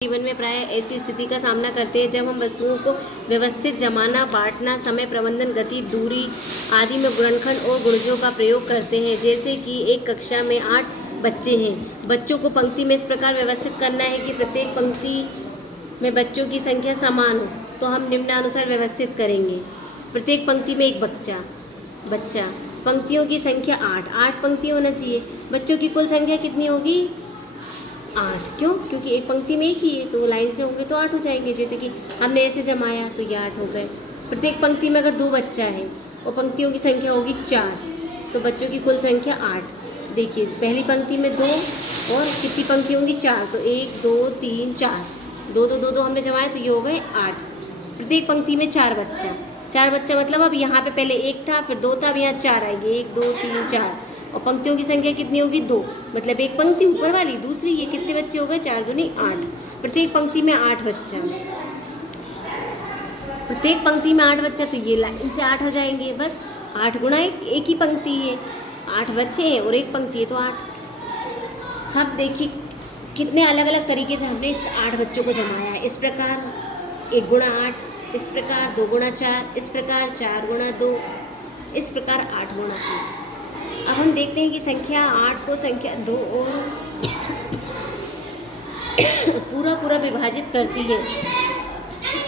जीवन में प्राय ऐसी स्थिति का सामना करते हैं जब हम वस्तुओं को व्यवस्थित जमाना, बांटना, समय प्रबंधन, गति, दूरी आदि में गुणनखंड और गुणजों का प्रयोग करते हैं। जैसे कि एक कक्षा में 8 बच्चे हैं। बच्चों को पंक्ति में इस प्रकार व्यवस्थित करना है कि प्रत्येक पंक्ति में बच्चों की संख्या समान हो। तो हम निम्नानुसार व्यवस्थित करेंगे। प्रत्येक पंक्ति में एक बच्चा। पंक्तियों की संख्या 8 पंक्ति होना चाहिए। बच्चों की कुल संख्या कितनी होगी? 8। क्यों? क्योंकि एक पंक्ति में एक ही है, तो लाइन से होंगे तो 8 हो जाएंगे। जैसे कि हमने ऐसे जमाया तो ये 8 हो गए। प्रत्येक पंक्ति में अगर 2 बच्चा है और पंक्तियों की संख्या होगी 4, तो बच्चों की कुल संख्या 8। देखिए, पहली पंक्ति में 2 और कितनी पंक्ति होंगी? 4। तो 1 2 3 4, 2 हमने जमाया तो ये हो गए 8। प्रत्येक पंक्ति में 4 बच्चा मतलब अब यहाँ पे पहले 1 था, फिर 2 था, अब यहाँ 4 आएंगे। 1 2 3 4 और पंक्तियों की संख्या कितनी होगी? 2। मतलब एक पंक्ति ऊपर वाली, दूसरी, ये कितने बच्चे हो गए? 4 दूनी 8। प्रत्येक पंक्ति में 8 बच्चा। प्रत्येक पंक्ति में 8 बच्चा, तो ये लाइन से 8 हो जाएंगे। बस 8 गुणा एक ही पंक्ति है, 8 बच्चे हैं और एक पंक्ति है तो 8। अब देखिए कितने अलग अलग तरीके से हमने इस 8 बच्चों को जमाया है। इस प्रकार 1 गुणा 8, इस प्रकार 2 गुणा 4, इस प्रकार 4 गुणा 2, इस प्रकार 8 गुणा 1। अब हम देखते हैं कि संख्या 8 को संख्या 2 और पूरा विभाजित करती है,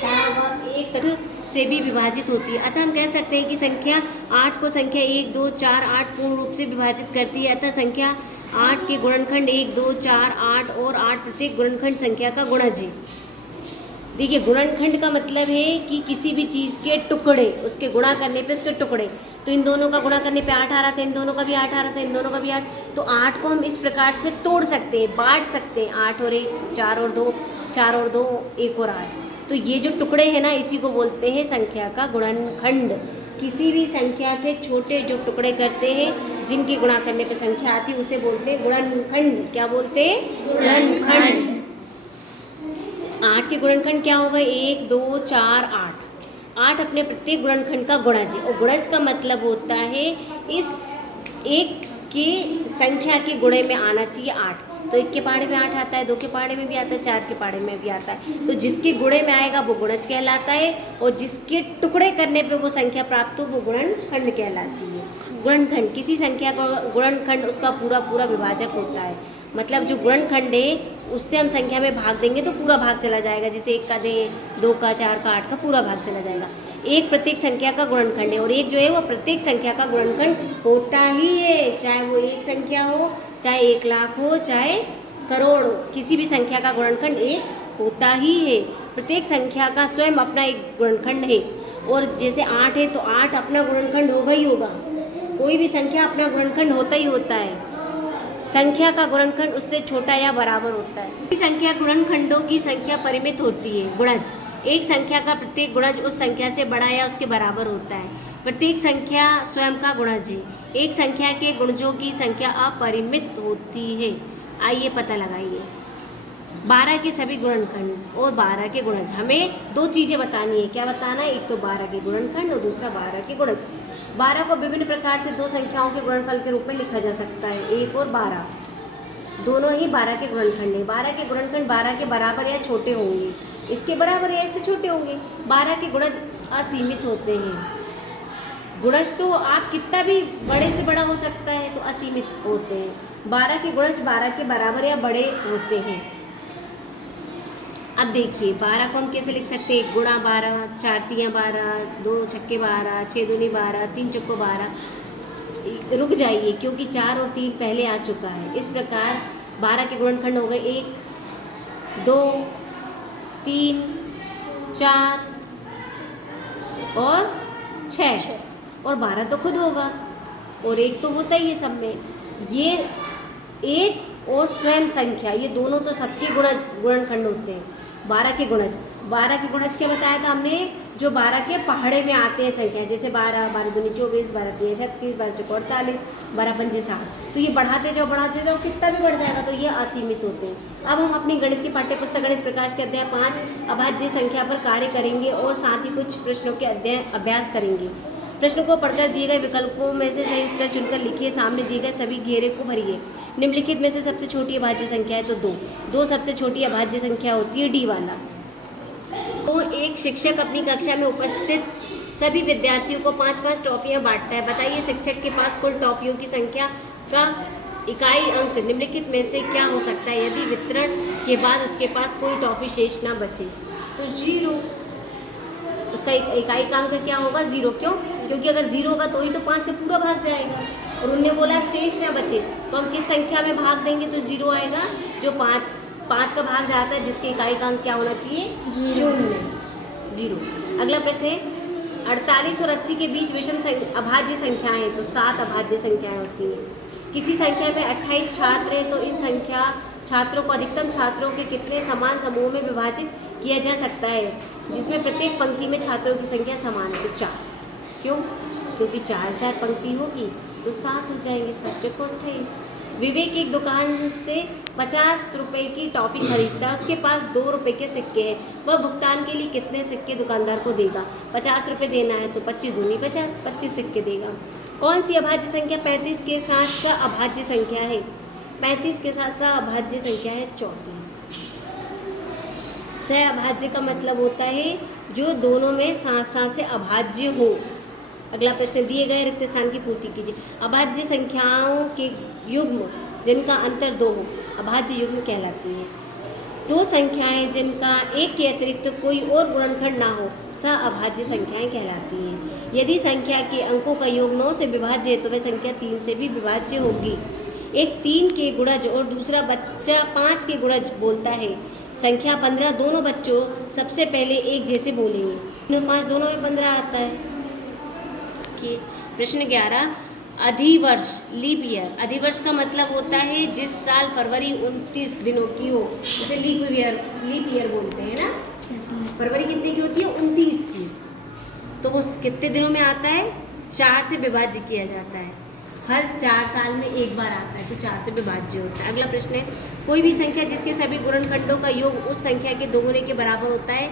वह एक तरह से भी विभाजित होती है। अतः हम कह सकते हैं कि संख्या 8 को संख्या 1 2 4 8 पूर्ण रूप से विभाजित करती है। अतः संख्या 8 के गुणनखंड 1 2 4 8 और 8 प्रत्येक गुणनखंड संख्या का गुणज है। देखिए, गुणनखंड का मतलब है कि किसी भी चीज़ के टुकड़े, उसके गुणा करने पे उसके टुकड़े। तो इन दोनों का गुणा करने पे 8 आ रहा था, इन दोनों का भी 8 आ रहा था, इन दोनों का भी 8। तो 8 को हम इस प्रकार से तोड़ सकते हैं, बांट सकते हैं। 8 और 1 4 और 2, 4 और 2 1 और 8। तो ये जो टुकड़े हैं ना, इसी को बोलते हैं संख्या का गुणनखंड। किसी भी संख्या के छोटे जो टुकड़े करते हैं, जिनकी गुणा करने पे संख्या आती है, उसे बोलते हैं गुणनखंड। क्या बोलते हैं? गुणनखंड। 8 के गुणनखंड क्या हो गए? 1 2 4 8। 8 अपने प्रत्येक गुणनखंड का गुणज है। और गुणज का मतलब होता है इस एक के संख्या के गुणे में आना चाहिए 8। तो 1 के पहाड़े में 8 आता है, 2 के पहाड़े में भी आता है, 4 के पहाड़े में भी आता है। तो जिसके गुणे में आएगा वो गुणज कहलाता है, और जिसके टुकड़े करने पे वो संख्या प्राप्त हो वो गुणनखंड कहलाती है। गुणनखंड, किसी संख्या का गुणनखंड उसका पूरा विभाजक होता है। मतलब जो गुणनखंड है उससे हम संख्या में भाग देंगे तो पूरा भाग चला जाएगा। जैसे 1 का दें, 2 का, 4 का, 8 का, पूरा भाग चला जाएगा। एक प्रत्येक संख्या का गुणनखंड है, और एक जो है वो प्रत्येक संख्या का गुणनखंड होता ही है। चाहे वो एक संख्या हो, चाहे 1 लाख हो, चाहे करोड़ हो, किसी भी संख्या का गुणनखंड एक होता ही है। प्रत्येक संख्या का स्वयं अपना एक गुणनखंड है। और जैसे 8 है तो 8 अपना गुणनखंड होगा ही होगा। कोई भी संख्या अपना गुणनखंड होता ही होता है। संख्या का गुणनखंड उससे छोटा या बराबर होता है। संख्या गुणनखंडों की संख्या परिमित होती है। गुणज, एक संख्या का प्रत्येक गुणज उस संख्या से बड़ा या उसके बराबर होता है। प्रत्येक संख्या स्वयं का गुणज है। एक संख्या के गुणजों की संख्या अपरिमित होती है। आइए पता लगाइए। 12 के सभी गुणनखंड और 12 के गुणज। हमें 2 चीज़ें बतानी है। क्या बताना है? एक तो 12 के गुणनखंड और दूसरा 12 के गुणज। 12 को विभिन्न प्रकार से 2 संख्याओं के गुणनफल के रूप में लिखा जा सकता है। 1 और 12 दोनों ही 12 के गुणनखंड हैं। 12 के गुणनखंड 12 के बराबर या छोटे होंगे, इसके बराबर या इससे छोटे होंगे। 12 के गुणज असीमित होते हैं। गुणज तो आप कितना भी बड़े से बड़ा हो सकता है, तो असीमित होते हैं। 12 के गुणज 12 के बराबर या बड़े होते हैं। अब देखिए, 12 को हम कैसे लिख सकते हैं? गुणा 12, 4 तियाँ 12, 2 छक्के 12, 6 दूनी 12, 3 चौको 12। रुक जाइए, क्योंकि 4 और 3 पहले आ चुका है। इस प्रकार 12 के गुणनखंड हो गए 1 2 3 4 और 6, और 12 तो खुद होगा, और 1 तो होता ही है सब में। ये 1 और स्वयं संख्या, ये दोनों तो सबके गुणनखंड होते हैं। 12 के गुणज, 12 के गुणज क्या बताया था हमने? जो 12 के पहाड़े में आते हैं संख्या, जैसे 12 12 दूनी 24, 12 तियाँ 36, 12 चौको 48, 12 पंजे 60। तो ये बढ़ाते जाओ कितना भी बढ़ जाएगा, तो ये असीमित होते हैं। अब हम अपनी गणित की पाठ्यपुस्तक गणित प्रकाश के अध्याय 5 अभाज्य संख्या पर कार्य करेंगे और साथ ही कुछ प्रश्नों के अभ्यास करेंगे। प्रश्नों को पढ़कर दिए गए विकल्पों में से सही उत्तर चुनकर लिखिए। सामने दिए गए सभी घेरे को भरिए। निम्नलिखित में से सबसे छोटी अभाज्य संख्या है तो 2। 2 सबसे छोटी अभाज्य संख्या होती है डी वाला। तो एक शिक्षक अपनी कक्षा में उपस्थित सभी विद्यार्थियों को 5-5 टॉफियाँ बांटता है। बताइए शिक्षक के पास कुल टॉफियों की संख्या का इकाई अंक निम्नलिखित में से क्या हो सकता है यदि वितरण के बाद उसके पास कोई टॉफी शेष ना बचे? तो 0। उसका इकाई का अंक क्या होगा? 0। क्यों? क्योंकि अगर 0 होगा तो ही तो 5 से पूरा भाग जाएगा, और उनने बोला शेष ना बचे, तो हम किस संख्या में भाग देंगे तो 0 आएगा। जो 5 का भाग जाता है जिसके इकाई का अंक क्या होना चाहिए? 0। अगला प्रश्न है 48 और 80 के बीच विषम अभाज्य संख्याएं तो 7 अभाज्य संख्याएं होती हैं। किसी संख्या में 28 छात्र हैं तो इन संख्या छात्रों को अधिकतम छात्रों के कितने समान समूहों में विभाजित किया जा सकता है जिसमें प्रत्येक पंक्ति में छात्रों की संख्या समान है? तो 4। क्यों? क्योंकि 4 पंक्ति होगी तो 7 हो जाएंगे। 7 चौको 28। विवेक एक दुकान से 50 रुपए की टॉफ़ी खरीदता है। उसके पास 2 रुपए के सिक्के हैं। वह भुगतान के लिए कितने सिक्के दुकानदार को देगा? 50 रुपये देना है तो 25 दूनी 50, 25 सिक्के देगा। कौन सी अभाज्य संख्या 35 के साथ सअभाज्य संख्या है? 35 के साथ सअभाज्य संख्या है 34। सअभाज्य का मतलब होता है जो दोनों में साथ साथ से अभाज्य हो। अगला प्रश्न दिए गए रिक्त स्थान की पूर्ति कीजिए। अभाज्य संख्याओं के युग्म जिनका अंतर 2 हो अभाज्य युग्म कहलाती है। 2 संख्याएं जिनका एक के अतिरिक्त कोई और गुणनखंड ना हो सअभाज्य संख्याएं कहलाती हैं। यदि संख्या के अंकों का योग 9 से विभाज्य है तो वह संख्या 3 से भी विभाज्य होगी। एक 3 के गुणज और दूसरा बच्चा 5 के गुणज बोलता है। संख्या 15 दोनों बच्चों सबसे पहले एक जैसे बोलेंगे। 5 दोनों में 15 आता है। प्रश्न 11 अधिवर्ष लीप ईयर। अधिवर्ष का मतलब होता है जिस साल फरवरी 29 दिनों की हो उसे लीप ईयर बोलते हैं ना। फरवरी कितने की होती है? 29 की। तो वो कितने दिनों में आता है? 4 से विभाज्य किया जाता है। हर 4 साल में एक बार आता है तो 4 से विभाज्य होता है। अगला प्रश्न है कोई भी संख्या जिसके सभी गुणनखंडों का योग उस संख्या के दोगुने के बराबर होता है।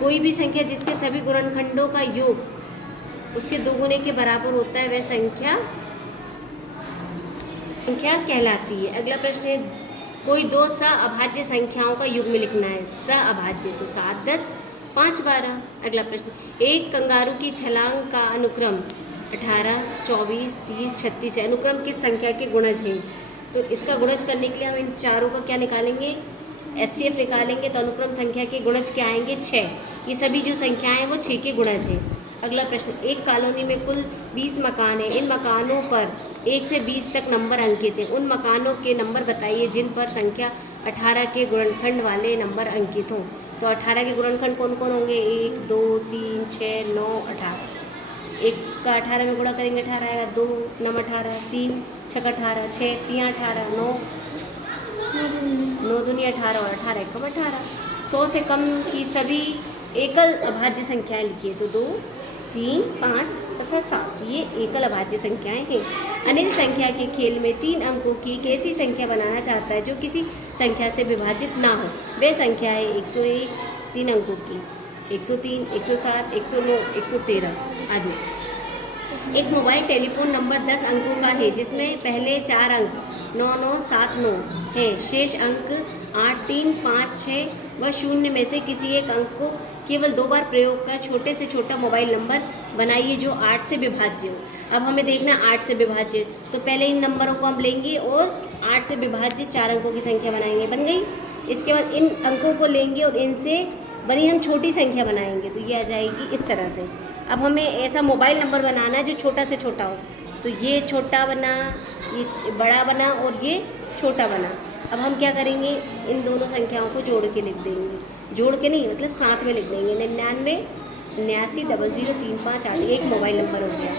कोई भी संख्या जिसके सभी गुणनखंडों का योग उसके दोगुने के बराबर होता है वह संख्या कहलाती है। अगला प्रश्न है कोई 2 सअभाज्य संख्याओं का युग्म लिखना है। सअभाज्य तो 7, 10, 5, 12। अगला प्रश्न एक कंगारू की छलांग का अनुक्रम 18, 24, 30, 36 है। अनुक्रम किस संख्या के गुणज हैं? तो इसका गुणज करने के लिए हम इन चारों का क्या निकालेंगे? HCF निकालेंगे तो अनुक्रम संख्या के गुणज क्या आएंगे? 6। ये सभी जो संख्याएं हैं वो 6 के गुणज हैं। अगला प्रश्न एक कॉलोनी में कुल 20 मकान हैं। इन मकानों पर 1 से 20 तक नंबर अंकित हैं। उन मकानों के नंबर बताइए जिन पर संख्या 18 के गुणनखंड वाले नंबर अंकित हों। तो 18 के गुणनखंड कौन कौन होंगे? 1, 2, 3, 6, 9, 18। 1 का 18 में गुणा करेंगे 18 आएगा। 2, 9, 18, 3, 6, 18, 6, 3, 18, 9, 9 दूनी 18 और 18 एकम 18। 100 से कम की सभी एकल अभाज्य संख्याएं लिखिए। तो 2, 3, 5 तथा 7 ये एकल अभाज्य संख्याएं हैं। अनिल संख्या के खेल में 3 अंकों की एक ऐसी संख्या बनाना चाहता है जो किसी संख्या से विभाजित ना हो। वह संख्या है 101 3 अंकों की, 103, 107, 109, 113 आदि। एक मोबाइल टेलीफोन नंबर 10 अंकों का है जिसमें पहले 4 अंक 9979 है। शेष अंक 8, 3, 5, 6 व 0 में से किसी एक अंक को केवल 2 बार प्रयोग कर छोटे से छोटा मोबाइल नंबर बनाइए जो 8 से विभाज्य हो। अब हमें देखना 8 से विभाज्य, तो पहले इन नंबरों को हम लेंगे और 8 से विभाज्य 4 अंकों की संख्या बनाएंगे। बन गई। इसके बाद इन अंकों को लेंगे और इनसे बनी हम छोटी संख्या बनाएंगे तो ये आ जाएगी इस तरह से। अब हमें ऐसा मोबाइल नंबर बनाना है जो छोटा से छोटा हो। तो ये छोटा बना, ये बड़ा बना और ये छोटा बना। अब हम क्या करेंगे? इन दोनों संख्याओं को जोड़ के लिख देंगे। जोड़ के नहीं मतलब साथ में लिख देंगे। 99 89 00 358 एक मोबाइल नंबर हो गया।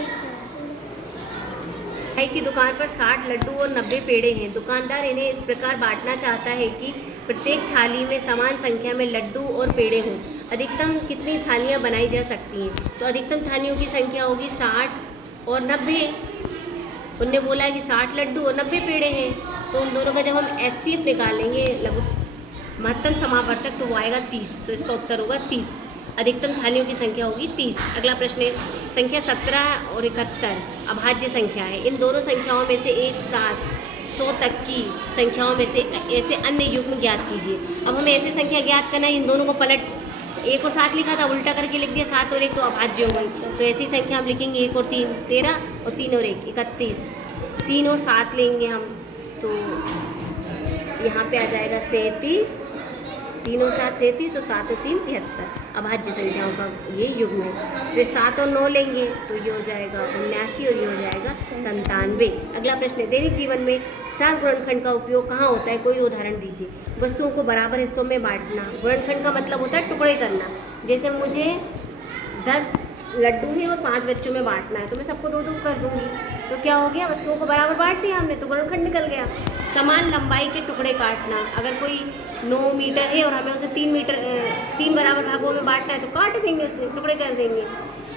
मिठाई की दुकान पर 60 लड्डू और 90 पेड़े हैं। दुकानदार इन्हें इस प्रकार बांटना चाहता है कि प्रत्येक थाली में समान संख्या में लड्डू और पेड़े हों। अधिकतम कितनी थालियाँ बनाई जा सकती हैं? तो अधिकतम थालियों की संख्या होगी 60 और 90। उनने बोला है कि 60 लड्डू और 90 पेड़े हैं, तो उन दोनों का जब हम HCF निकालेंगे महत्तम समावर्तक तो वो आएगा 30। तो इसका उत्तर होगा 30। अधिकतम थालियों की संख्या होगी 30। अगला प्रश्न है, संख्या 17 और 71 अभाज्य संख्या है। इन दोनों संख्याओं में से एक साथ 100 तक की संख्याओं में से ऐसे अन्य युग्म ज्ञात कीजिए। अब हमें ऐसी संख्या ज्ञात करना है, इन दोनों को पलट 1 और 7 लिखा था, उल्टा करके लिख दिया 7 और 1 तो अभाज्य हो गई। तो ऐसी संख्या हम लिखेंगे 1 और 3 13 और 3 और 1 31, 3 और 7 लेंगे हम तो यहाँ पे आ जाएगा 37, 3 और 7 37 और 7 और 3 73 अभाज्य संख्याओं का ये युग्म है। फिर 7 और 9 लेंगे तो ये हो जाएगा 79 और ये हो जाएगा 97। अगला प्रश्न है, दैनिक जीवन में सार गुणनखंड का उपयोग कहाँ होता है, कोई उदाहरण दीजिए। वस्तुओं को बराबर हिस्सों में बांटना। गुणनखंड का मतलब होता है टुकड़े करना। जैसे मुझे 10 लड्डू हैं और 5 बच्चों में बांटना है तो मैं सबको 2-2 कर दूंगी, तो क्या हो गया, वस्तुओं को बराबर बांट दिया हमने तो गुणनखंड निकल गया। समान लंबाई के टुकड़े काटना। अगर कोई 9 मीटर है और हमें उसे 3 बराबर भागों में बांटना है तो काट देंगे, उसे टुकड़े कर देंगे।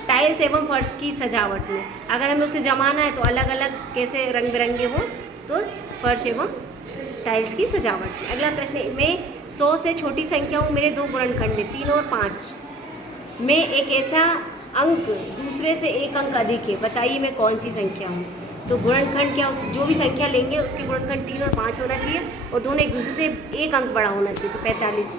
टाइल्स एवं फर्श की सजावट में अगर हमें उसे जमाना है तो अलग अलग कैसे रंग बिरंगे हो तो फर्श एवं टाइल्स की सजावट। अगला प्रश्न में 100 से छोटी संख्या हूँ, मेरे 2 गुणनखंड है 3 और 5 में एक ऐसा अंक दूसरे से 1 अंक अधिक है, बताइए मैं कौन सी संख्या हूँ। तो गुणनखंड क्या, जो भी संख्या लेंगे उसके गुणनखंड 3 और 5 होना चाहिए और दोनों एक दूसरे से 1 अंक बड़ा होना चाहिए। तो 45,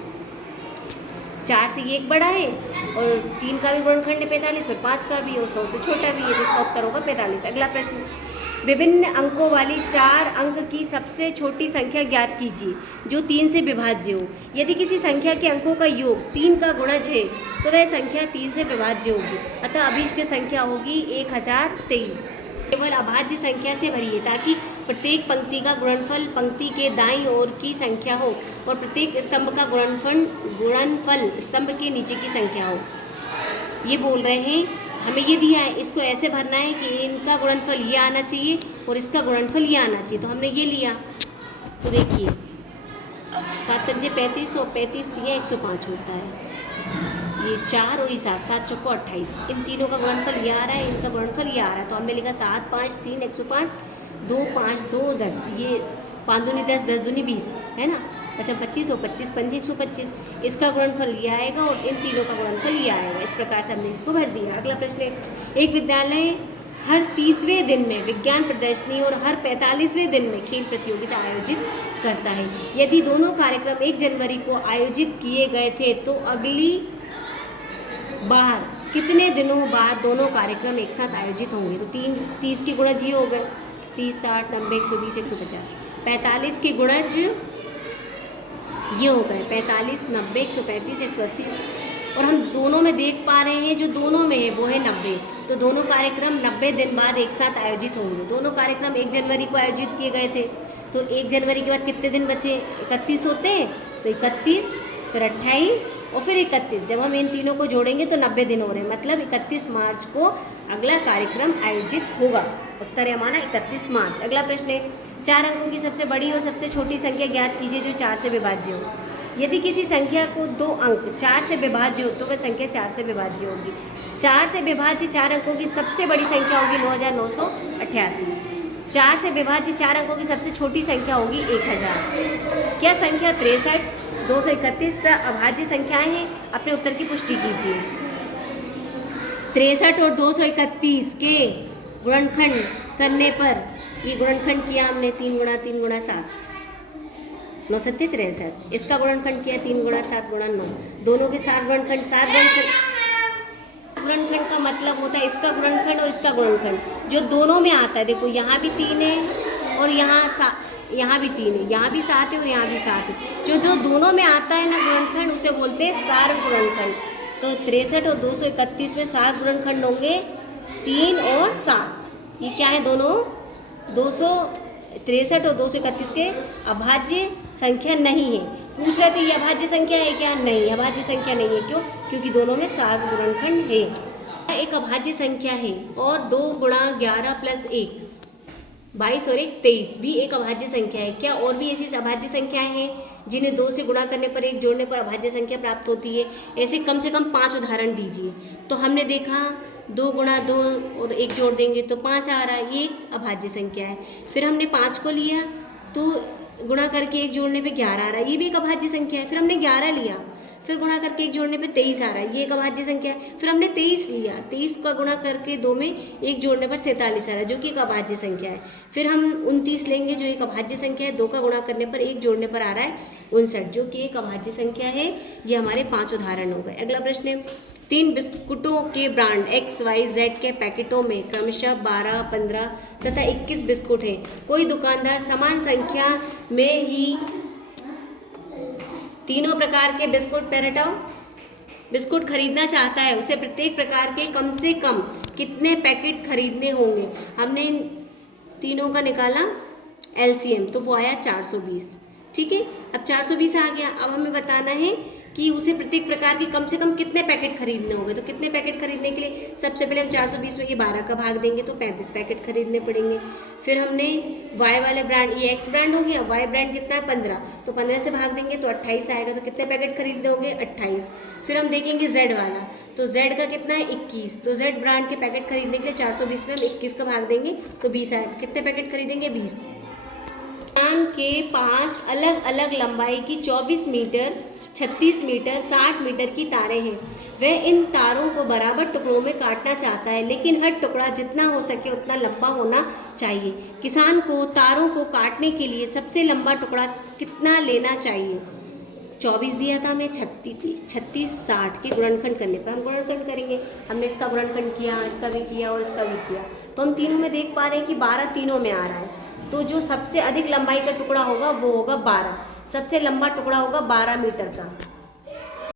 4 से 1 बड़ा है और 3 का भी गुणनखंड है 45 और 5 का भी और 100 से छोटा भी है, तो इसका उत्तर होगा 45। अगला प्रश्न, विभिन्न अंकों वाली 4 अंक की सबसे छोटी संख्या ज्ञात कीजिए जो 3 से विभाज्य हो। यदि किसी संख्या के अंकों का योग 3 का गुणज है तो वह संख्या 3 से विभाज्य होगी, अतः अभीष्ट संख्या होगी 1023। केवल अभाज्य संख्या से भरिए ताकि प्रत्येक पंक्ति का गुणनफल पंक्ति के दाईं ओर की संख्या हो और प्रत्येक स्तंभ का गुणनफल स्तंभ के नीचे की संख्या हो। ये बोल रहे हैं, हमें ये दिया है, इसको ऐसे भरना है कि इनका गुणनफल ये आना चाहिए और इसका गुणनफल ये आना चाहिए। तो हमने ये लिया, तो देखिए 7 पंजे 35 और 35 दिए 105 होता है। ये 4 और ये 7, 7 चौको 28, इन तीनों का गुणनफल ये आ रहा है, इनका गुणनफल ये आ रहा है। तो हमने लिखा 7 5 3 105, 2 5 2 10, ये 5 दूनी 10 10 दूनी 20 है ना। अच्छा 25 और 25 पंजे 125, इसका गुणनफल ये आएगा और इन तीनों का गुणनफल ये आएगा। इस प्रकार से हमने इसको भर दिया। अगला प्रश्न है, एक विद्यालय हर 30वें दिन में विज्ञान प्रदर्शनी और हर 45वें दिन में खेल प्रतियोगिता आयोजित करता है। यदि दोनों कार्यक्रम 1 जनवरी को आयोजित किए गए थे तो अगली बार कितने दिनों बाद दोनों कार्यक्रम एक साथ आयोजित होंगे। तो 30 के गुणज ये हो गए 30 60 90 120 150, 45 के गुणज ये हो गए 45 90 135 180 और हम दोनों में देख पा रहे हैं जो दोनों में है वो है 90। तो दोनों कार्यक्रम 90 दिन बाद एक साथ आयोजित होंगे। दोनों कार्यक्रम 1 जनवरी को आयोजित किए गए थे तो 1 जनवरी के बाद कितने दिन बचे, 31 होते हैं। तो 31 फिर 28 और फिर 31, जब हम इन तीनों को जोड़ेंगे तो 90 दिन हो रहे हैं, मतलब 31 मार्च को अगला कार्यक्रम आयोजित होगा। उत्तर है हमारा 31 मार्च। अगला प्रश्न है, 4 अंकों की सबसे बड़ी और सबसे छोटी संख्या ज्ञात कीजिए जो 4 से विभाज्य हो। यदि किसी संख्या को 2 अंक 4 से विभाज्य हो तो वह संख्या 4 से विभाज्य होगी। 4 से विभाज्य 4 अंकों की सबसे बड़ी संख्या होगी 9988। 4 से विभाज्य 4 अंकों की सबसे छोटी संख्या होगी 1000। क्या संख्या 63 231 अभाज्य संख्याएं हैं? अपने उत्तर की पुष्टि कीजिए। 63 और 231 के गुणनखंड करने पर, ये गुणनखंड किया हमने 3 गुणा 3 गुणा 7 9 7 63, इसका गुणनखंड किया 3 गुणा 7 गुणा 9, दोनों के 7 गुणनखंड। 7 गुणनखंड का मतलब होता है इसका गुणनखंड और इसका गुणनखंड जो दोनों में आता है। देखो यहाँ भी 3 है और यहाँ भी 3 है, यहाँ भी 7 है और यहाँ भी 7 है। जो दोनों में आता है ना गुणनखंड उसे बोलते हैं सार गुणनखंड। तो 63 और 231 में सार गुणनखंड होंगे 3 और 7। ये क्या है, दोनों 263 और 231 के अभाज्य संख्या नहीं है। पूछ रहे थे ये अभाज्य संख्या है क्या? नहीं, अभाज्य संख्या नहीं है। क्यों? क्योंकि दोनों में सार गुणनखंड है। एक अभाज्य संख्या है और 2 गुणा 11 प्लस 1 22 और 1 23 भी एक अभाज्य संख्या है। क्या और भी ऐसी अभाज्य संख्याएं हैं जिन्हें 2 से गुणा करने पर 1 जोड़ने पर अभाज्य संख्या प्राप्त होती है? ऐसे कम से कम 5 उदाहरण दीजिए। तो हमने देखा 2 गुणा 2 और 1 जोड़ देंगे तो 5 आ रहा है, ये एक अभाज्य संख्या है। फिर हमने 5 को लिया तो गुणा करके 1 जोड़ने पे 11 आ रहा है, ये भी एक अभाज्य संख्या है। फिर हमने 11 लिया, फिर फिर गुणा करके 1 जोड़ने पे 23 आ रहा है, ये एक अभाज्य संख्या है। फिर हमने 23 लिया, 23 का गुणा करके 2 में 1 जोड़ने पर 47 आ रहा है, जो कि एक अभाज्य संख्या है। फिर हम 29 लेंगे, जो एक अभाज्य संख्या है, 2 का गुणा करने पर 1 जोड़ने पर आ रहा है 59, जो कि एक अभाज्य संख्या है। ये हमारे 5 उदाहरण हो गए। अगला प्रश्न है, 3 बिस्कुटों के ब्रांड XYZ के पैकेटों में क्रमशः 12, 15 तथा 21 बिस्कुट हैं। कोई दुकानदार समान संख्या में ही तीनों प्रकार के बिस्कुट खरीदना चाहता है। उसे प्रत्येक प्रकार के कम से कम कितने पैकेट खरीदने होंगे। हमने इन तीनों का निकाला LCM, तो वो आया 420। ठीक है, अब 420 आ गया। अब हमें बताना है कि उसे प्रत्येक प्रकार के कम से कम कितने पैकेट खरीदने होंगे। तो कितने पैकेट खरीदने के लिए सबसे पहले हम 420 में ये 12 का भाग देंगे, तो 35 पैकेट खरीदने पड़ेंगे। फिर हमने Y वाले ब्रांड, ये X ब्रांड हो गया, Y ब्रांड कितना है 15, तो 15 से भाग देंगे तो 28 आएगा। तो कितने पैकेट खरीदने होंगे 28। फिर हम देखेंगे Z वाला, तो Z का कितना है 21, तो Z ब्रांड के पैकेट खरीदने के लिए 420 में हम 21 का भाग देंगे तो 20 आएगा। कितने पैकेट खरीदेंगे 20। विज्ञान के पास अलग अलग लंबाई की 24 मीटर, 36 मीटर, 60 मीटर की तारें हैं। वह इन तारों को बराबर टुकड़ों में काटना चाहता है, लेकिन हर टुकड़ा जितना हो सके उतना लंबा होना चाहिए। किसान को तारों को काटने के लिए सबसे लंबा टुकड़ा कितना लेना चाहिए। 24 दिया था हमें, 36 60 के गुणनखंड करने पर हम गुणनखंड करेंगे। हमने इसका गुणनखंड किया, इसका भी किया और इसका भी किया, तो हम तीनों में देख पा रहे हैं कि 12 तीनों में आ रहा है। तो जो सबसे अधिक लंबाई का टुकड़ा होगा वो होगा 12, सबसे लंबा टुकड़ा होगा 12 मीटर का।